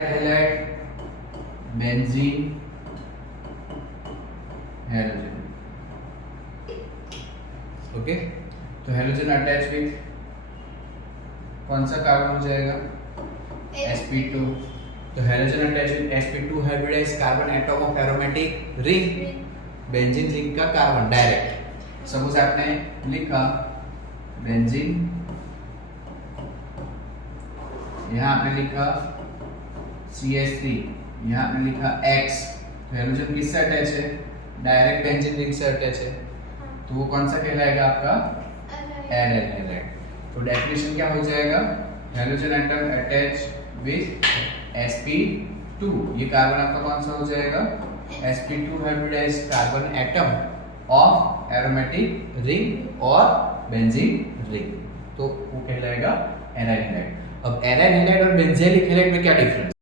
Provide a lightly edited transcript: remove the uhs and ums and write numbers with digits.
Halide, benzene, halogen. Okay, तो halogen attach with कौन सा कार्बन हो जाएगा? sp2। तो halogen attach with sp2 hybridised carbon atom of aromatic ring, benzene ring का कार्बन डायरेक्ट। सपोज आपने लिखा बेंजीन, यहाँ आपने लिखा CH3, यहाँ आपने लिखा X, तो हैलोजन किससे अटैच है? डायरेक्ट बेंजीन रिंग से अटैच है, तो वो कौन सा कहलाएगा आपका? Aryl halide. तो डेफिनेशन क्या हो जाएगा? Halogen atom attach with sp2, ये कार्बन आपका कौन सा हो जाएगा? sp2 hybridised carbon atom of aromatic ring और बेंजीन रिंग, तो वो कहलाएगा एराइल हैलाइड। अब एराइल हैलाइड और बेंजीलिक हैलाइड में क्या डिफरेंस?